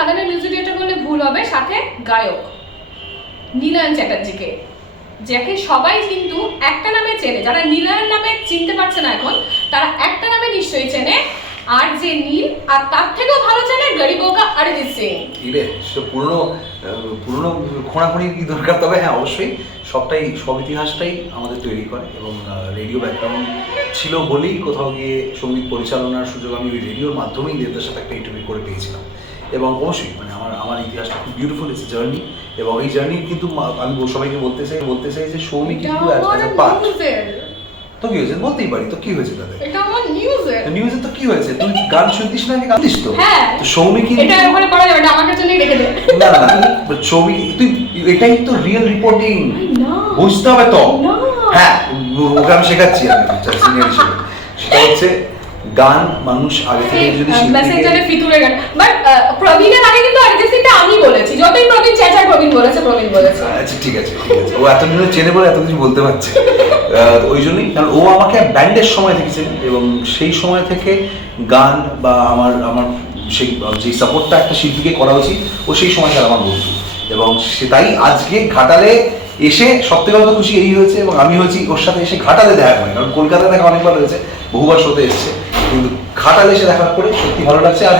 খাদানের music director বললে ভুল হবে, সাথে গায়ক নীলায়ন চ্যাটার্জিকে, যাকে সবাই কিন্তু একটা নামে চেনে। যারা নীলায়ন নামে চিনতে পারছে না এখন, তারা একটা নামে নিশ্চয়ই চেনে, আর যে নীল, আর তার থেকেও ভালো চেনে গরিবোকা অরিজিৎ সিং। ইরে সে পুরনো খোঁড়াখুঁড়ি কি দরকার, তবে হ্যাঁ অবশ্যই সব ইতিহাসটাই আমাদের তৈরি করে, এবং রেডিও ব্যাকগ্রাউন্ড ছিল বলেই কোথাও গিয়ে সঙ্গীত পরিচালনার সুযোগ আমি ওই রেডিওর মাধ্যমেই দেবদের সাথে একটা ইন্টারভিউ করে পেয়েছিলাম। এবং অবশ্যই মানে আমার ইতিহাসটা খুব বিউটিফুল, ইটস জার্নি, এবং এই জার্নি কিন্তু আমি সবাইকে বলতে চাই যে সৌমি কিন্তু পার্ট। তো কি হয়েছে বলতেই পারি, তো কি হয়েছে তাদের? এটা আমার নিউজে তো কি হয়েছে? তুই গান শুনতিস না, গাইতিস তো? হ্যাঁ, তো সৌমি কি এটা ওখানে করা যাবে না, আমার জন্যই রেখে দে। না ছবি তুই, এটাই তো রিয়েল রিপোর্টিং, বুঝতে হবে তো। হ্যাঁ, ওকে আমি শেখাচ্ছি, আমি সিনিয়র হিসেবে। সেটা হচ্ছে গান মানুষ আগে থেকে যদি মেসেঞ্জারে ফিতুরে গান, বাট প্রবীণের আগে কিন্তু অরিজিৎ সিংটা আমি বলেছি, যতই প্রবীণ চেঁচায় প্রবীণ বলেছে। আচ্ছা ঠিক আছে ও এতদিন চেনে বলে এত কিছু বলতে পারছে। ওই জন্যই, কারণ ও আমাকে ব্যান্ডের সময় থেকে চেনে, এবং সেই সময় থেকে গান বা আমার সেই যে সাপোর্টটা একটা শিল্পীকে করা উচিত, ও সেই সময়কার আমার বন্ধু, এবং সেটাই আজকে ঘাটালে এসে সবথেকে বড় খুশি এই হয়েছে, এবং আমি হয়েছি ওর সাথে এসে ঘাটালে দেখা করে, কারণ কলকাতায় দেখা অনেকবার হয়েছে, বহুবার শোতে এসছে, কিন্তু ঘাটালে এসে দেখা করে সত্যি ভালো লাগছে। আর